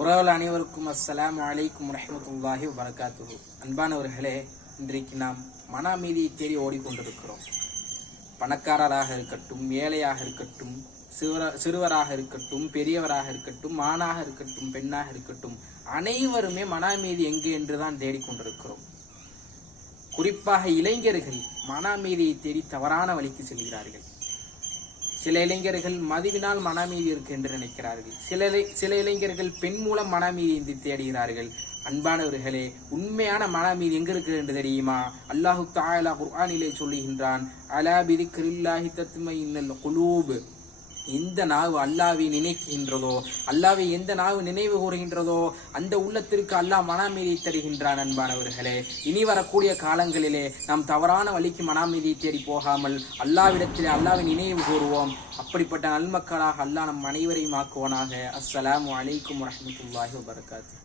உறவுகள் அனைவருக்கும் அஸ்ஸலாமு அலைக்கும் வரஹ்மத்துல்லாஹி வபரகாத்துஹு. அன்பானவர்களே, இன்றைக்கு நாம் மன அமைதியை தேடி ஓடிக்கொண்டிருக்கிறோம். பணக்காரராக இருக்கட்டும், ஏழையாக இருக்கட்டும், சிறுவராக இருக்கட்டும், பெரியவராக இருக்கட்டும், ஆணாக இருக்கட்டும், பெண்ணாக இருக்கட்டும், அனைவருமே மன அமைதி எங்கு என்றுதான் தேடிக்கொண்டிருக்கிறோம். குறிப்பாக இளைஞர்கள் மன அமைதியை தேடி தவறான வழிக்கு செல்கிறார்கள். சில இளைஞர்கள் மதுவினால் மன அமைதி இருக்கு என்று நினைக்கிறார்கள். சில இளைஞர்கள் பெண் மூலம் மன அமைதி தேடுகிறார்கள். அன்பானவர்களே, உண்மையான மன அமைதி எங்க இருக்கிறது என்று தெரியுமா? அல்லாஹு தஆலா குர்ஆனிலே சொல்லுகின்றான், அலா பிதிக்ரில்லாஹி தத்மைஇன்னல் குலூப். எந்த நாவு அல்லாஹ்வை நினைக்கின்றதோ, அல்லாஹ்வை எந்த நாவு நினைவு கூறுகின்றதோ அந்த உள்ளத்திற்கு அல்லாஹ் மன அமைதியை தருகின்றான். அன்பானவர்களே, இனி வரக்கூடிய காலங்களிலே நாம் தவறான வழிக்கு மன அமைதியை தேடி போகாமல் அல்லாஹ்விடத்திலே அல்லாஹ்வை நினைவு கூறுவோம். அப்படிப்பட்ட நல்மக்களாக அல்லாஹ் நம் அனைவரையும் ஆக்குவானாக. அஸ்ஸலாமு அலைக்கும் வரஹ்மத்துல்லாஹி வபரகாத்துஹு.